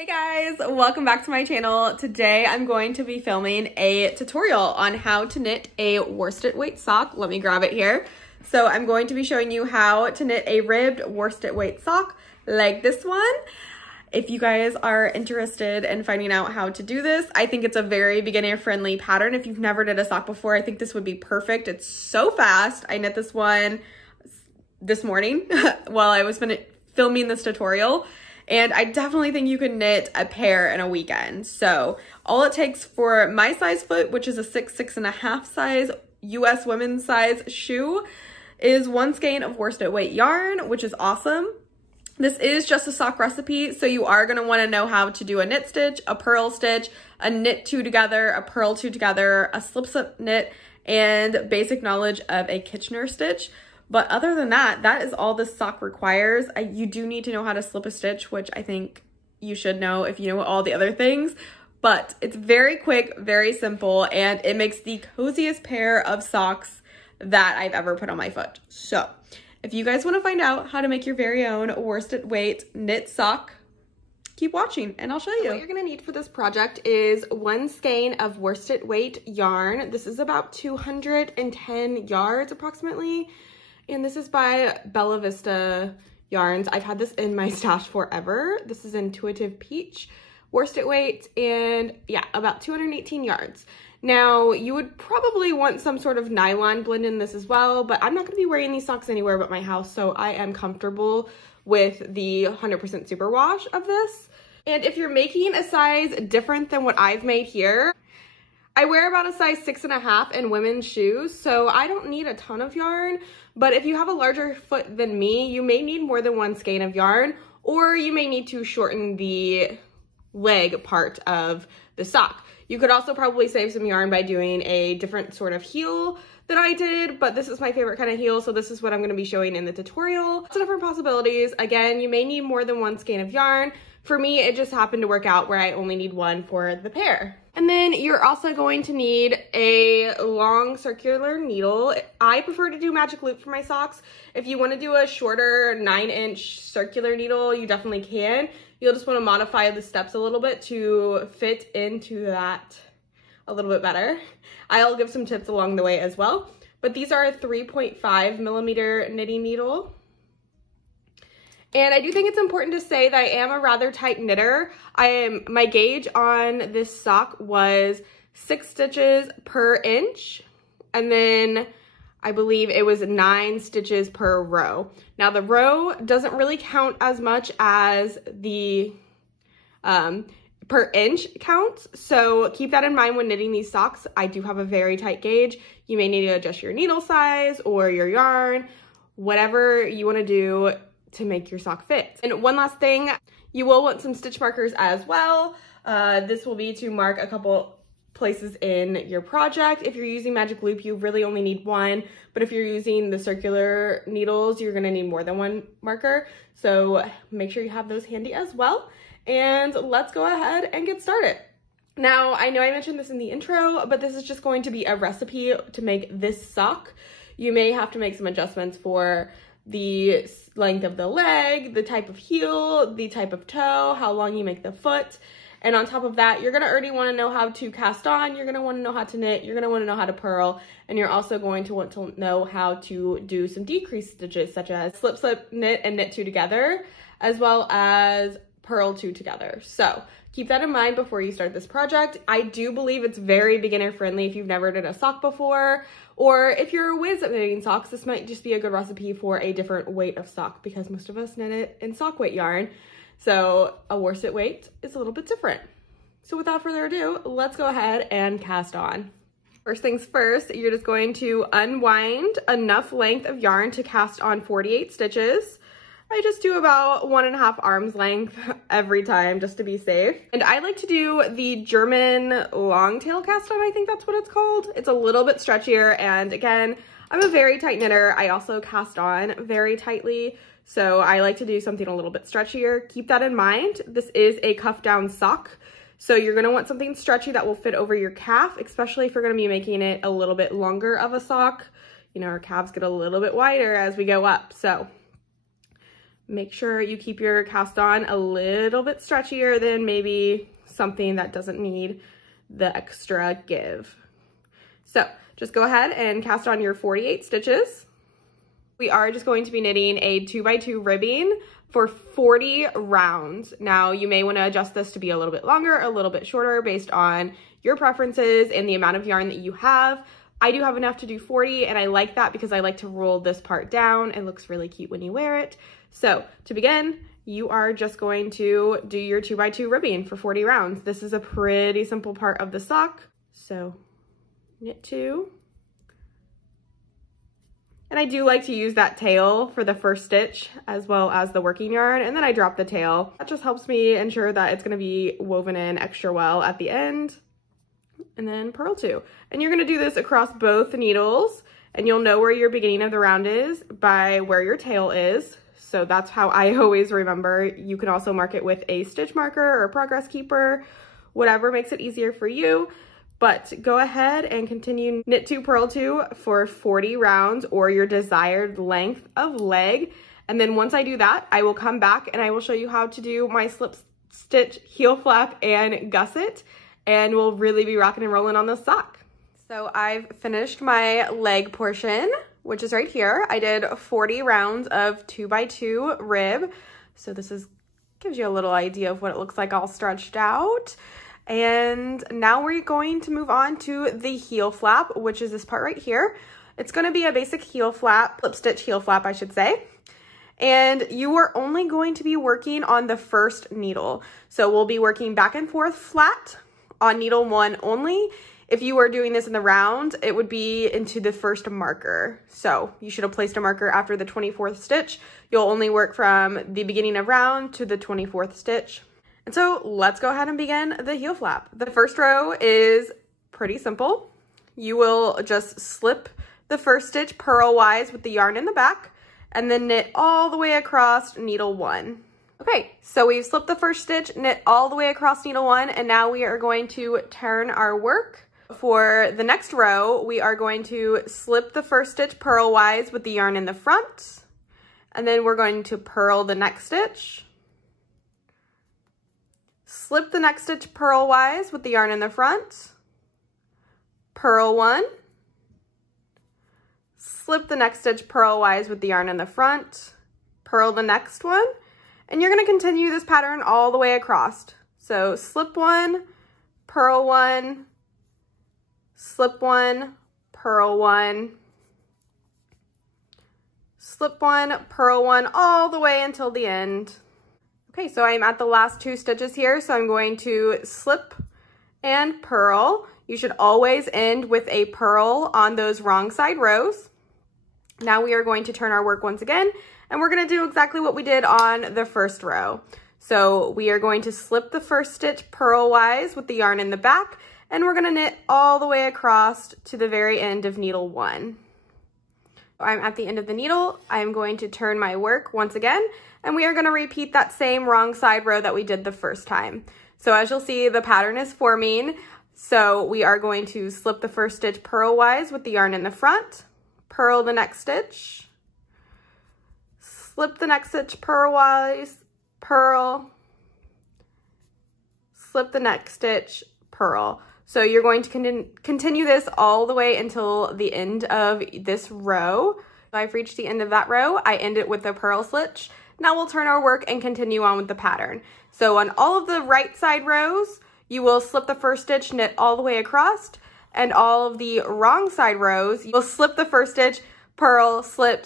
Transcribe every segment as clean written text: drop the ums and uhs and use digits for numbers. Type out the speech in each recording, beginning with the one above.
Hey guys, welcome back to my channel. Today I'm going to be filming a tutorial on how to knit a worsted weight sock. Let me grab it here. So I'm going to be showing you how to knit a ribbed worsted weight sock like this one. If you guys are interested in finding out how to do this, I think it's a very beginner friendly pattern. If you've never knit a sock before, I think this would be perfect. It's so fast. I knit this one this morning while I was filming this tutorial. And I definitely think you can knit a pair in a weekend. So all it takes for my size foot, which is a 6.5 size US women's size shoe, is 1 skein of worsted weight yarn, which is awesome. This is just a sock recipe, so you are gonna wanna know how to do a knit stitch, a purl stitch, a knit 2 together, a purl 2 together, a slip knit, and basic knowledge of a Kitchener stitch. But other than that, that is all this sock requires. You do need to know how to slip a stitch, which I think you should know if you know all the other things. But it's very quick, very simple, and it makes the coziest pair of socks that I've ever put on my foot. So if you guys want to find out how to make your very own worsted weight knit sock, keep watching and I'll show you. What you're gonna need for this project is 1 skein of worsted weight yarn. This is about 210 yards approximately. And this is by Bella Vista Yarns. I've had this in my stash forever. This is Intuitive Peach worsted weight, and yeah, about 218 yards. Now, you would probably want some sort of nylon blend in this as well, but I'm not gonna be wearing these socks anywhere but my house, so I am comfortable with the 100% superwash of this. And if you're making a size different than what I've made here, I wear about a size 6.5 in women's shoes, so I don't need a ton of yarn. But if you have a larger foot than me, you may need more than 1 skein of yarn, or you may need to shorten the leg part of the sock. You could also probably save some yarn by doing a different sort of heel that I did, but this is my favorite kind of heel, so this is what I'm going to be showing in the tutorial. Lots of different possibilities. Again, you may need more than 1 skein of yarn. For me, it just happened to work out where I only need 1 for the pair. And then you're also going to need a long circular needle. I prefer to do magic loop for my socks. If you want to do a shorter 9-inch circular needle, you definitely can. You'll just want to modify the steps a little bit to fit into that a little bit better. I'll give some tips along the way as well. But these are a 3.5 millimeter knitting needle. And I do think it's important to say that I am a rather tight knitter. My gauge on this sock was 6 stitches per inch, and then I believe it was 9 stitches per row. Now the row doesn't really count as much as the per inch counts, so keep that in mind when knitting these socks. I do have a very tight gauge. You may need to adjust your needle size or your yarn, whatever you want to do to make your sock fit. And one last thing, you will want some stitch markers as well. This will be to mark a couple places in your project. If you're using magic loop, you really only need 1, but if you're using the circular needles, you're gonna need more than 1 marker. So make sure you have those handy as well. And let's go ahead and get started. Now, I know I mentioned this in the intro, but this is just going to be a recipe to make this sock. You may have to make some adjustments for the length of the leg, the type of heel, the type of toe, how long you make the foot. And on top of that, you're gonna already wanna know how to cast on, you're gonna wanna know how to knit, you're gonna wanna know how to purl, and you're also going to want to know how to do some decreased stitches, such as slip, knit, and knit 2 together, as well as purl 2 together. So keep that in mind before you start this project. I do believe it's very beginner friendly if you've never knit a sock before, or if you're a whiz at knitting socks, this might just be a good recipe for a different weight of sock because most of us knit it in sock weight yarn. So a worsted weight is a little bit different. So without further ado, let's go ahead and cast on. First things first, you're just going to unwind enough length of yarn to cast on 48 stitches. I just do about 1.5 arms length every time just to be safe. And I like to do the German long tail cast on, I think that's what it's called. It's a little bit stretchier, and again, I'm a very tight knitter. I also cast on very tightly, so I like to do something a little bit stretchier. Keep that in mind. This is a cuff down sock, so you're gonna want something stretchy that will fit over your calf, especially if you're gonna be making it a little bit longer of a sock. You know, our calves get a little bit wider as we go up, so Make sure you keep your cast on a little bit stretchier than maybe something that doesn't need the extra give. So just go ahead and cast on your 48 stitches. We are just going to be knitting a 2x2 ribbing for 40 rounds. Now you may want to adjust this to be a little bit longer, a little bit shorter based on your preferences and the amount of yarn that you have. I do have enough to do 40, and I like that because I like to roll this part down. It looks really cute when you wear it. So to begin, you are just going to do your 2x2 ribbing for 40 rounds. This is a pretty simple part of the sock. So knit 2. And I do like to use that tail for the first stitch as well as the working yarn, and then I drop the tail. That just helps me ensure that it's gonna be woven in extra well at the end. And then purl 2. And you're gonna do this across both needles, and you'll know where your beginning of the round is by where your tail is. So that's how I always remember. You can also mark it with a stitch marker or progress keeper, whatever makes it easier for you. But go ahead and continue knit 2, purl 2 for 40 rounds or your desired length of leg. And then once I do that, I will come back and I will show you how to do my slip stitch, heel flap, and gusset. And we'll really be rocking and rolling on this sock. So I've finished my leg portion, which is right here. I did 40 rounds of 2x2 rib. So this gives you a little idea of what it looks like all stretched out. And now we're going to move on to the heel flap, which is this part right here. It's going to be a basic heel flap, slip stitch heel flap, I should say. And you are only going to be working on the first needle. So we'll be working back and forth flat on needle 1 only. If you were doing this in the round, it would be into the first marker. So you should have placed a marker after the 24th stitch. You'll only work from the beginning of round to the 24th stitch. And so let's go ahead and begin the heel flap. The first row is pretty simple. You will just slip the first stitch purlwise with the yarn in the back and then knit all the way across needle 1. Okay, so we've slipped the first stitch, knit all the way across needle 1, and now we are going to turn our work. For the next row, we are going to slip the first stitch purlwise with the yarn in the front, and then we're going to purl the next stitch. Slip the next stitch purlwise with the yarn in the front, purl 1, slip the next stitch purlwise with the yarn in the front, purl the next one, and you're going to continue this pattern all the way across. So slip 1, purl 1, slip 1, purl 1, slip 1, purl 1, all the way until the end. Okay, so I'm at the last 2 stitches here, so I'm going to slip and purl. You should always end with a purl on those wrong side rows. Now we are going to turn our work once again, and we're going to do exactly what we did on the first row. So we are going to slip the first stitch purlwise with the yarn in the back, and we're going to knit all the way across to the very end of needle 1. I'm at the end of the needle. I'm going to turn my work once again, and we are going to repeat that same wrong side row that we did the first time. So as you'll see, the pattern is forming. So we are going to slip the first stitch purlwise with the yarn in the front, purl the next stitch, slip the next stitch purlwise, purl, slip the next stitch, purl. So you're going to continue this all the way until the end of this row. I've reached the end of that row. I end it with a purl stitch. Now we'll turn our work and continue on with the pattern. So on all of the right side rows, you will slip the first stitch, knit all the way across, and all of the wrong side rows, you'll slip the first stitch, purl, slip,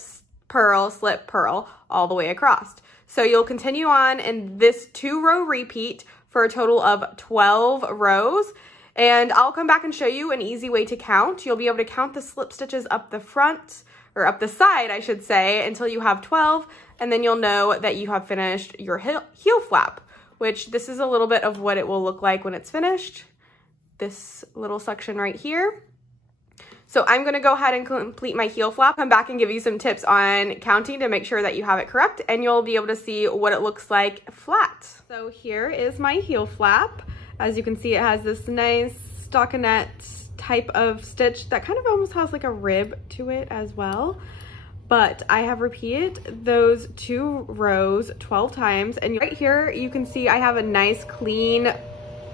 purl, all the way across. So you'll continue on in this 2-row repeat for a total of 12 rows. And I'll come back and show you an easy way to count. You'll be able to count the slip stitches up the front, or up the side, I should say, until you have 12, and then you'll know that you have finished your heel flap, which this is a little bit of what it will look like when it's finished. This little section right here. So I'm gonna go ahead and complete my heel flap, come back and give you some tips on counting to make sure that you have it correct, and you'll be able to see what it looks like flat. So here is my heel flap. As you can see, it has this nice stockinette type of stitch that kind of almost has like a rib to it as well. but I have repeated those 2 rows 12 times, and right here you can see I have a nice clean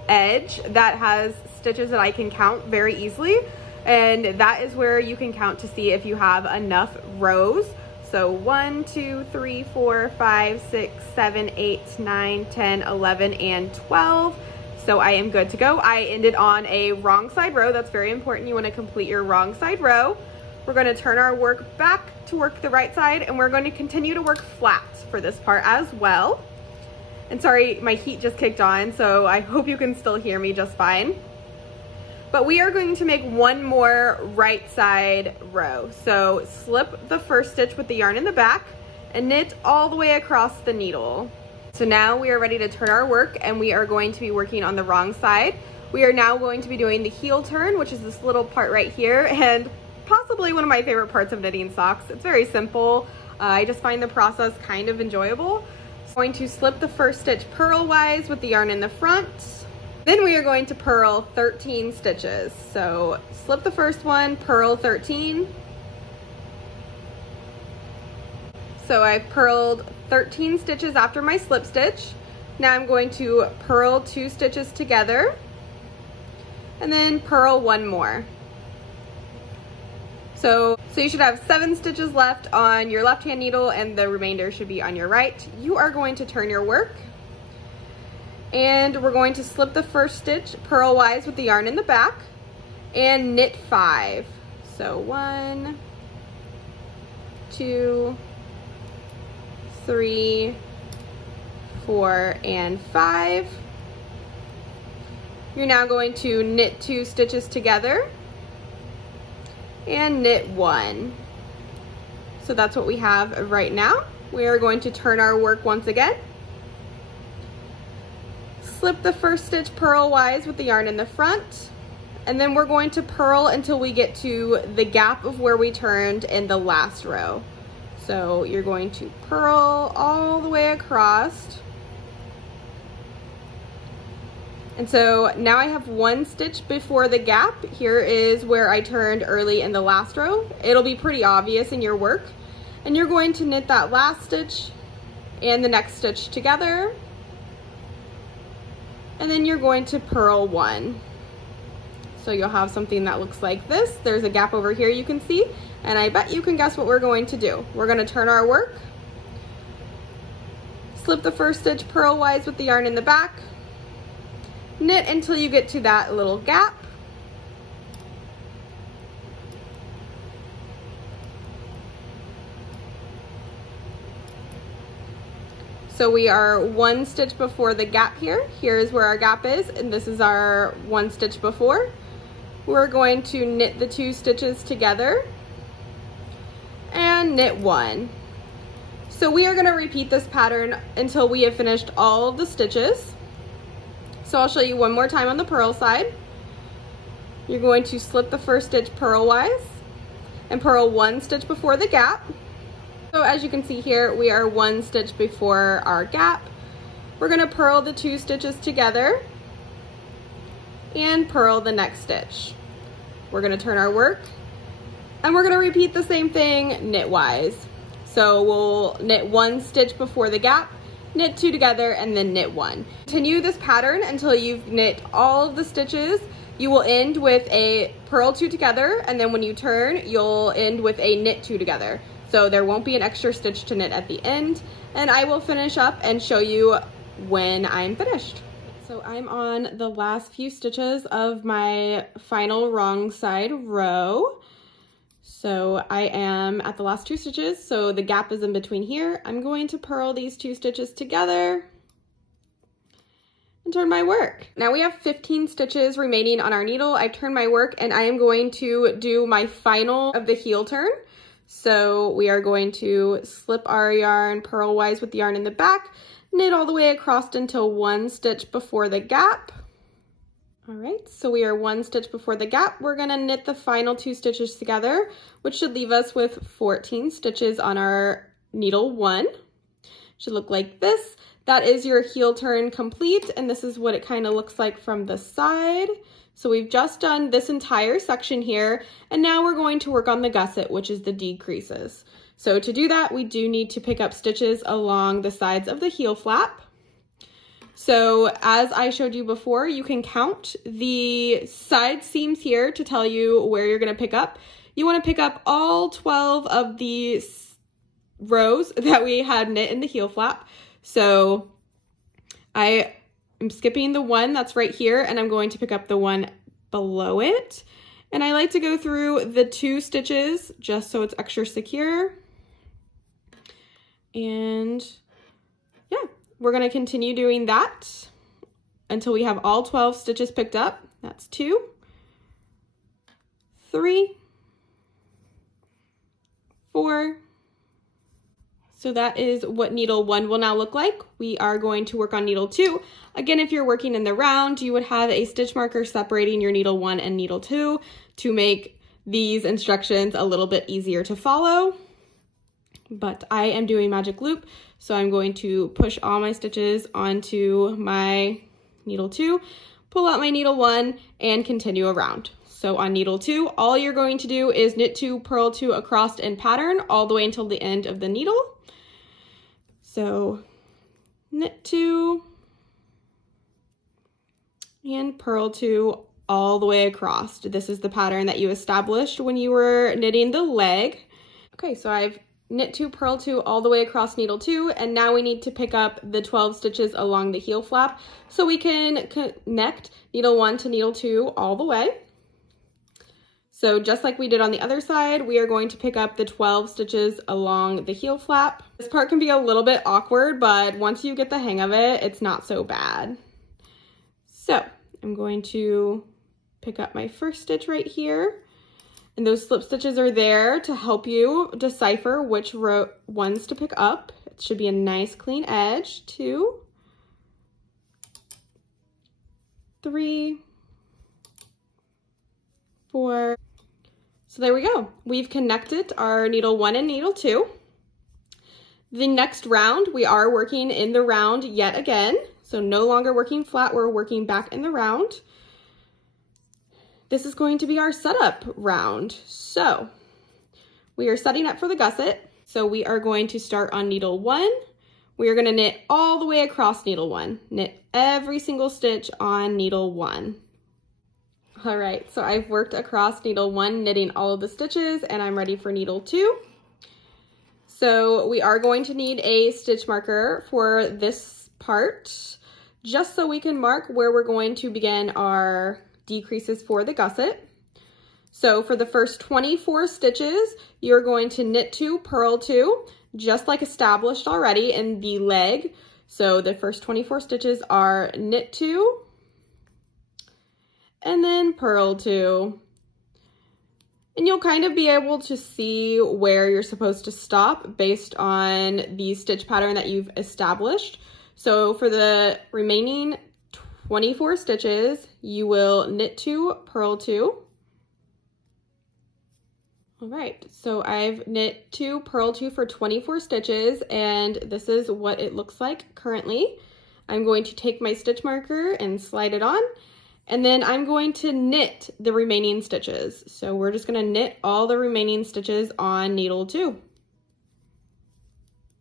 edge that has stitches that I can count very easily, and that is where you can count to see if you have enough rows. So 1, 2, 3, 4, 5, 6, 7, 8, 9, 10, 11, and 12. So I am good to go. I ended on a wrong side row. That's very important. You want to complete your wrong side row. We're going to turn our work back to work the right side, and we're going to continue to work flats for this part as well. And sorry, my heat just kicked on, so I hope you can still hear me just fine. But we are going to make one more right side row. So slip the first stitch with the yarn in the back and knit all the way across the needle. So now we are ready to turn our work, and we are going to be working on the wrong side. We are now going to be doing the heel turn, which is this little part right here, and possibly one of my favorite parts of knitting socks. It's very simple. I just find the process kind of enjoyable. So I'm going to slip the first stitch purlwise with the yarn in the front. Then we are going to purl 13 stitches. So slip the first one, purl 13. So I've purled 13 stitches after my slip stitch. Now I'm going to purl 2 stitches together and then purl 1 more. So you should have 7 stitches left on your left hand needle, and the remainder should be on your right. You are going to turn your work, and we're going to slip the first stitch purlwise with the yarn in the back and knit 5. So 1, 2, 3, 4, and 5. You're now going to knit 2 stitches together and knit 1. So that's what we have right now. We are going to turn our work once again. Slip the first stitch purlwise with the yarn in the front, and then we're going to purl until we get to the gap of where we turned in the last row. So you're going to purl all the way across. And so now I have 1 stitch before the gap. Here is where I turned early in the last row. It'll be pretty obvious in your work. And you're going to knit that last stitch and the next stitch together. And then you're going to purl 1. So you'll have something that looks like this. There's a gap over here you can see, and I bet you can guess what we're going to do. We're going to turn our work, slip the first stitch purlwise with the yarn in the back, knit until you get to that little gap, so we are 1 stitch before the gap here. Here's where our gap is, and this is our 1 stitch before. We're going to knit the 2 stitches together and knit 1. So we are going to repeat this pattern until we have finished all of the stitches. So I'll show you one more time on the purl side. You're going to slip the first stitch purlwise and purl 1 stitch before the gap. So as you can see here, we are 1 stitch before our gap. We're going to purl the 2 stitches together and purl the next stitch. We're going to turn our work, and we're going to repeat the same thing knitwise. So we'll knit 1 stitch before the gap, knit 2 together, and then knit 1. Continue this pattern until you've knit all of the stitches. You will end with a purl 2 together, and then when you turn, you'll end with a knit 2 together. So there won't be an extra stitch to knit at the end, and I will finish up and show you when I'm finished. So I'm on the last few stitches of my final wrong side row. So I am at the last 2 stitches, so the gap is in between here. I'm going to purl these 2 stitches together and turn my work. Now we have 15 stitches remaining on our needle. I've turned my work, and I am going to do my final of the heel turn. So we are going to slip our yarn purlwise with the yarn in the back, knit all the way across until 1 stitch before the gap. All right, so we are 1 stitch before the gap. We're gonna knit the final 2 stitches together, which should leave us with 14 stitches on our needle 1. Should look like this. That is your heel turn complete, and this is what it kind of looks like from the side. So we've just done this entire section here, and now we're going to work on the gusset, which is the decreases. So to do that, we do need to pick up stitches along the sides of the heel flap. So as I showed you before, you can count the side seams here to tell you where you're going to pick up. You want to pick up all 12 of the rows that we had knit in the heel flap. So I am skipping the one that's right here, and I'm going to pick up the one below it. And I like to go through the 2 stitches just so it's extra secure. And yeah, we're going to continue doing that until we have all 12 stitches picked up. That's 2, 3, 4. So that is what needle 1 will now look like. We are going to work on needle 2. Again, if you're working in the round, you would have a stitch marker separating your needle 1 and needle 2 to make these instructions a little bit easier to follow. But I am doing magic loop, so I'm going to push all my stitches onto my needle 2, pull out my needle 1, and continue around. So on needle 2, all you're going to do is knit 2, purl 2 across in pattern all the way until the end of the needle. So knit 2 and purl 2 all the way across. This is the pattern that you established when you were knitting the leg. Okay, so I've knit 2, purl 2 all the way across needle 2, and now we need to pick up the 12 stitches along the heel flap so we can connect needle 1 to needle 2 all the way. So just like we did on the other side, we are going to pick up the 12 stitches along the heel flap. This part can be a little bit awkward, but once you get the hang of it, it's not so bad. So I'm going to pick up my first stitch right here. And those slip stitches are there to help you decipher which ones to pick up. It should be a nice clean edge. 2, 3, 4. So there we go. We've connected our needle 1 and needle 2. The next round, we are working in the round yet again. So no longer working flat, we're working back in the round. This is going to be our setup round. So we are setting up for the gusset. So we are going to start on needle 1. We are going to knit all the way across needle 1. Knit every single stitch on needle 1. All right, so I've worked across needle 1, knitting all of the stitches, and I'm ready for needle 2. So we are going to need a stitch marker for this part, just so we can mark where we're going to begin our decreases for the gusset. So for the first 24 stitches, you're going to knit 2, purl 2, just like established already in the leg. So the first 24 stitches are knit 2, and then purl 2. And you'll kind of be able to see where you're supposed to stop based on the stitch pattern that you've established. So for the remaining 24 stitches, you will knit 2, purl 2. All right, so I've knit 2, purl 2 for 24 stitches, and this is what it looks like currently. I'm going to take my stitch marker and slide it on, and then I'm going to knit the remaining stitches. So we're just gonna knit all the remaining stitches on needle 2.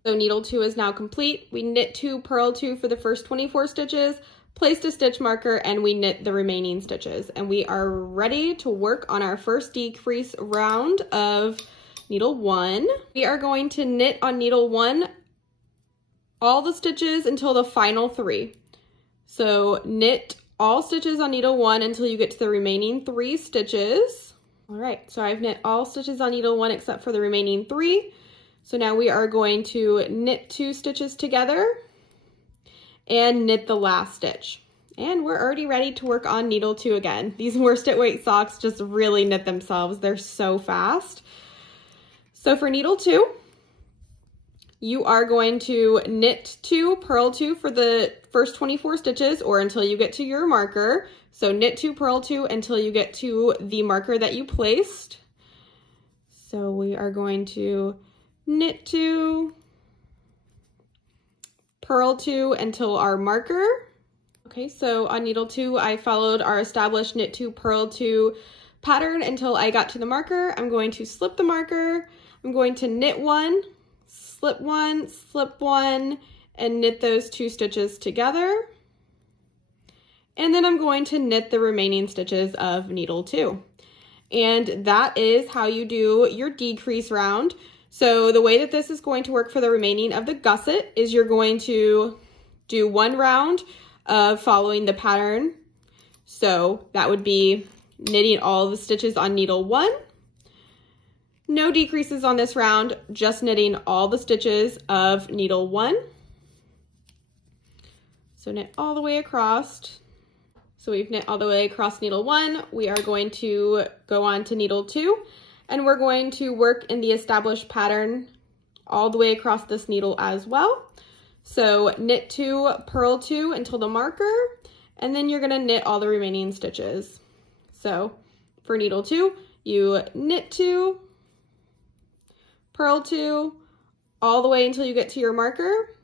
So needle 2 is now complete. We knit 2, purl 2 for the first 24 stitches, placed a stitch marker, and we knit the remaining stitches. And we are ready to work on our first decrease round of needle 1. We are going to knit on needle 1 all the stitches until the final 3. So knit all stitches on needle 1 until you get to the remaining 3 stitches. All right, so I've knit all stitches on needle 1 except for the remaining 3. So now we are going to knit 2 stitches together and knit the last stitch. And we're already ready to work on needle 2 again. These worsted weight socks just really knit themselves. They're so fast. So for needle 2, you are going to knit 2, purl 2 for the first 24 stitches or until you get to your marker. So knit 2, purl 2 until you get to the marker that you placed. So we are going to knit 2, purl 2 until our marker. Okay, so on needle 2, I followed our established knit 2, purl 2 pattern until I got to the marker. I'm going to slip the marker. I'm going to knit one, slip one, and knit those 2 stitches together. And then I'm going to knit the remaining stitches of needle 2. And that is how you do your decrease round. So the way that this is going to work for the remaining of the gusset is you're going to do 1 round of following the pattern. So that would be knitting all the stitches on needle 1. No decreases on this round, just knitting all the stitches of needle 1. So knit all the way across. So we've knit all the way across needle 1. We are going to go on to needle 2, and we're going to work in the established pattern all the way across this needle as well. So knit 2, purl 2 until the marker, and then you're gonna knit all the remaining stitches. So for needle 2, you knit 2, purl 2, all the way until you get to your marker.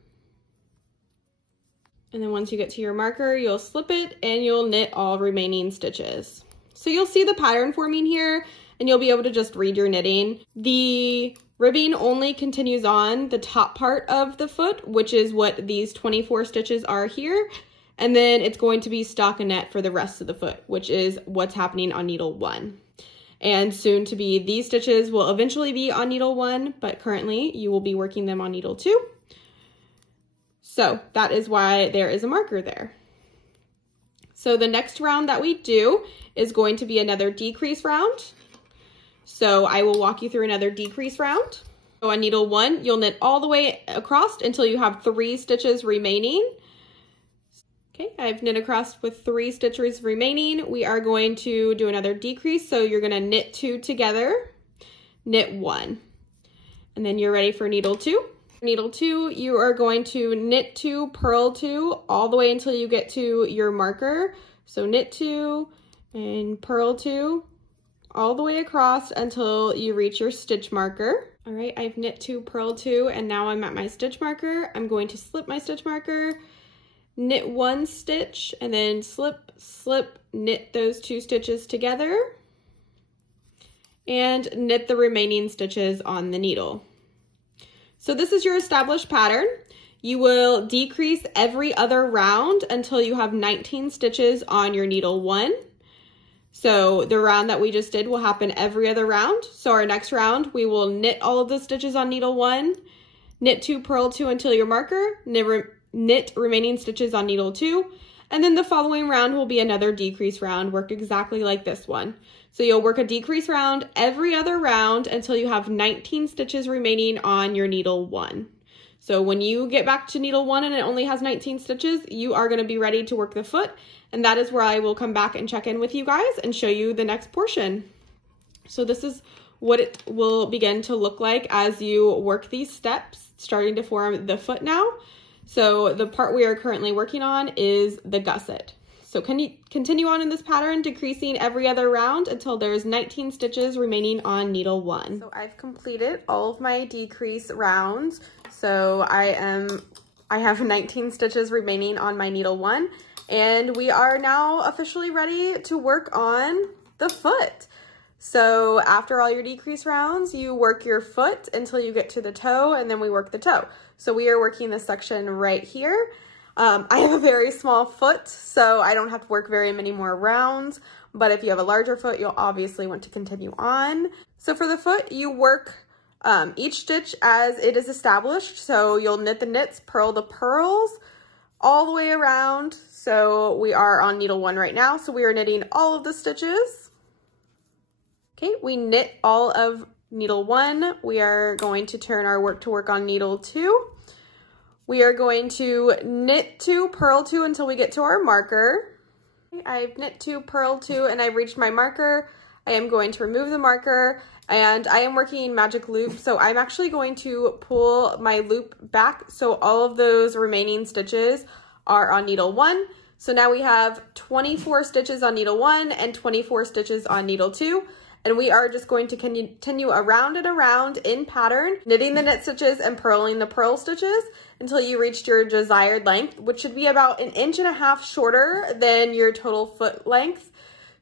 And then once you get to your marker, you'll slip it and you'll knit all remaining stitches. So you'll see the pattern forming here and you'll be able to just read your knitting. The ribbing only continues on the top part of the foot, which is what these 24 stitches are here. And then it's going to be stockinette for the rest of the foot, which is what's happening on needle 1. And soon to be, these stitches will eventually be on needle 1, but currently you will be working them on needle 2. So that is why there is a marker there. So the next round that we do is going to be another decrease round. So I will walk you through another decrease round. So on needle 1, you'll knit all the way across until you have 3 stitches remaining. Okay, I've knit across with 3 stitches remaining. We are going to do another decrease. So you're gonna knit 2 together, knit 1, and then you're ready for needle 2. Needle 2, you are going to knit 2, purl 2, all the way until you get to your marker. So knit 2 and purl 2, all the way across until you reach your stitch marker. All right, I've knit 2, purl 2, and now I'm at my stitch marker. I'm going to slip my stitch marker, knit 1 stitch, and then slip, slip, knit those 2 stitches together, and knit the remaining stitches on the needle. So this is your established pattern. You will decrease every other round until you have 19 stitches on your needle 1. So the round that we just did will happen every other round. So our next round, we will knit all of the stitches on needle 1, knit 2, purl 2 until your marker, knit remaining stitches on needle 2, and then the following round will be another decrease round, work exactly like this one. So you'll work a decrease round every other round until you have 19 stitches remaining on your needle 1. So when you get back to needle 1 and it only has 19 stitches, you are going to be ready to work the foot, and that is where I will come back and check in with you guys and show you the next portion. So this is what it will begin to look like as you work these steps, starting to form the foot now. So the part we are currently working on is the gusset. So can you continue on in this pattern, decreasing every other round until there's 19 stitches remaining on needle 1. So I've completed all of my decrease rounds. So I have 19 stitches remaining on my needle 1, and we are now officially ready to work on the foot. So after all your decrease rounds, you work your foot until you get to the toe, and then we work the toe. So we are working this section right here. I have a very small foot, so I don't have to work very many more rounds, but if you have a larger foot, you'll obviously want to continue on. So for the foot, you work each stitch as it is established. So you'll knit the knits, purl the purls all the way around. So we are on needle 1 right now, so we are knitting all of the stitches. Okay, we knit all of needle 1. We are going to turn our work to work on needle 2. We are going to knit 2, purl 2 until we get to our marker. I've knit 2, purl 2, and I've reached my marker. I am going to remove the marker, and I am working magic loop, so I'm actually going to pull my loop back so all of those remaining stitches are on needle 1. So now we have 24 stitches on needle 1 and 24 stitches on needle 2. And we are just going to continue around and around in pattern, knitting the knit stitches and purling the purl stitches until you reach your desired length, which should be about 1.5 inches shorter than your total foot length.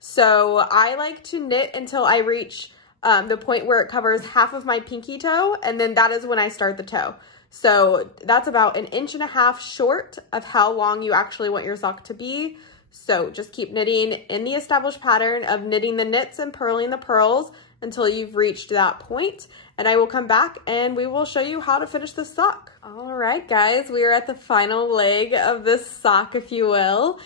So I like to knit until I reach the point where it covers half of my pinky toe, and then that is when I start the toe. So that's about 1.5 inches short of how long you actually want your sock to be. So just keep knitting in the established pattern of knitting the knits and purling the purls until you've reached that point. And I will come back and we will show you how to finish the sock. All right, guys, we are at the final leg of this sock, if you will.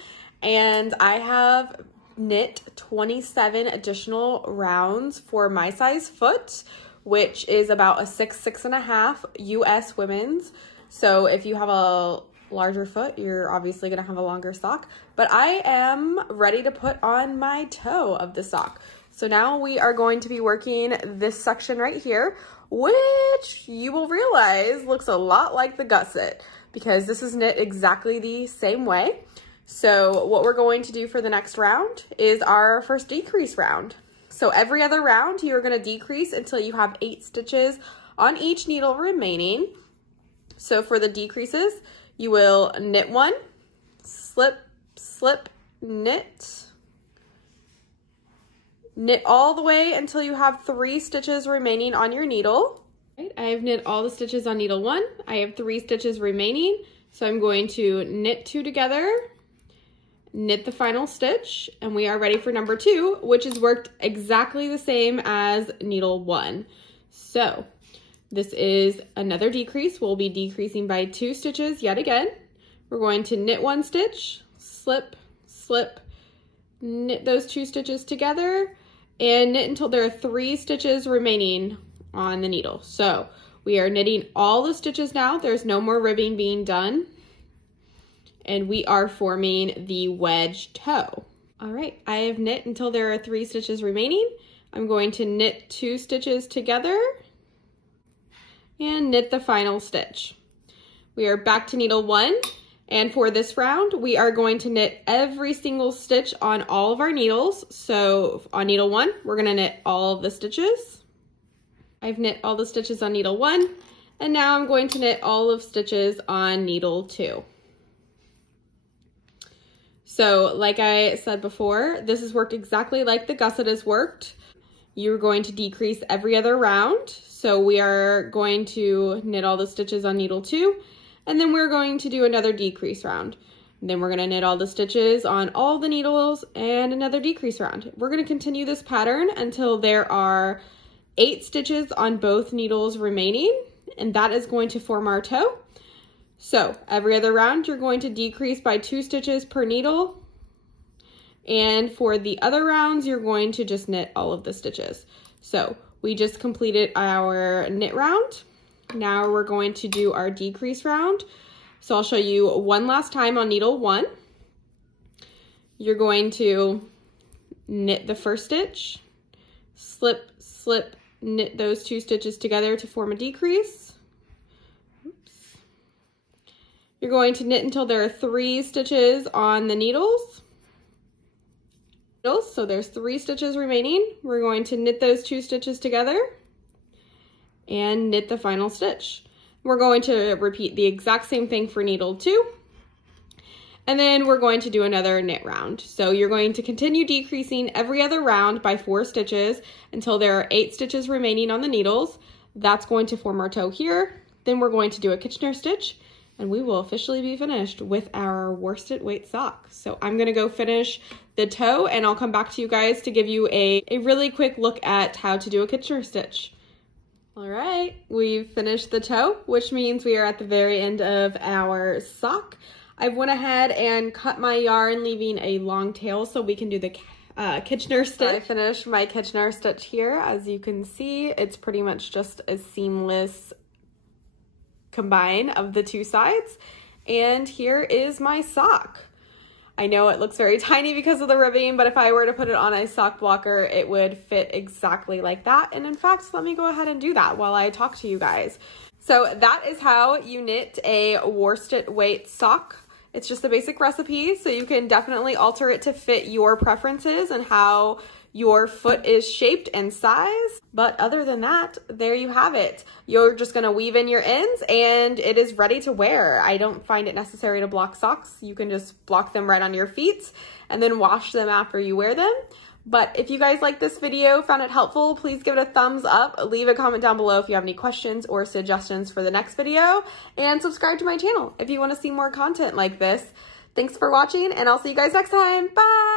And I have knit 27 additional rounds for my size foot, which is about a 6.5 US women's. So if you have a larger foot, you're obviously gonna have a longer sock, but I am ready to put on my toe of the sock. So now we are going to be working this section right here, which you will realize looks a lot like the gusset because this is knit exactly the same way. So what we're going to do for the next round is our first decrease round. So every other round, you're gonna decrease until you have 8 stitches on each needle remaining. So for the decreases, you will knit 1, slip, slip, knit, knit all the way until you have 3 stitches remaining on your needle. Right, I have knit all the stitches on needle 1. I have 3 stitches remaining. So I'm going to knit 2 together, knit the final stitch, and we are ready for number 2, which is worked exactly the same as needle 1. So this is another decrease. We'll be decreasing by 2 stitches yet again. We're going to knit 1 stitch, slip, slip, knit those 2 stitches together, and knit until there are 3 stitches remaining on the needle. So we are knitting all the stitches now. There's no more ribbing being done. And we are forming the wedge toe. All right, I have knit until there are 3 stitches remaining. I'm going to knit 2 stitches together and knit the final stitch. We are back to needle 1. And for this round, we are going to knit every single stitch on all of our needles. So on needle 1, we're gonna knit all of the stitches. I've knit all the stitches on needle 1, and now I'm going to knit all of stitches on needle 2. So like I said before, this has worked exactly like the gusset has worked. You're going to decrease every other round. So we are going to knit all the stitches on needle 2, and then we're going to do another decrease round. And then we're gonna knit all the stitches on all the needles and another decrease round. We're gonna continue this pattern until there are 8 stitches on both needles remaining, and that is going to form our toe. So every other round, you're going to decrease by 2 stitches per needle. And for the other rounds, you're going to just knit all of the stitches. So we just completed our knit round. Now we're going to do our decrease round. So I'll show you one last time on needle 1. You're going to knit the first stitch, slip, slip, knit those 2 stitches together to form a decrease. Oops. You're going to knit until there are 3 stitches on the needles. So there's 3 stitches remaining. We're going to knit those 2 stitches together and knit the final stitch. We're going to repeat the exact same thing for needle 2. And then we're going to do another knit round. So you're going to continue decreasing every other round by 4 stitches until there are 8 stitches remaining on the needles. That's going to form our toe here. Then we're going to do a Kitchener stitch, and we will officially be finished with our worsted weight sock. So I'm gonna go finish the toe, and I'll come back to you guys to give you a really quick look at how to do a Kitchener stitch. All right, we've finished the toe, which means we are at the very end of our sock. I went ahead and cut my yarn, leaving a long tail so we can do the Kitchener stitch. I finished my Kitchener stitch here. As you can see, it's pretty much just a seamless combine of the 2 sides. And here is my sock. I know it looks very tiny because of the ribbing, but if I were to put it on a sock blocker, it would fit exactly like that. And in fact, let me go ahead and do that while I talk to you guys. So that is how you knit a worsted weight sock. It's just a basic recipe, so you can definitely alter it to fit your preferences and how your foot is shaped and sized. But other than that, there you have it. You're just gonna weave in your ends and it is ready to wear. I don't find it necessary to block socks. You can just block them right on your feet and then wash them after you wear them. But if you guys like this video, found it helpful, please give it a thumbs up. Leave a comment down below if you have any questions or suggestions for the next video. And subscribe to my channel if you want to see more content like this. Thanks for watching, and I'll see you guys next time. Bye!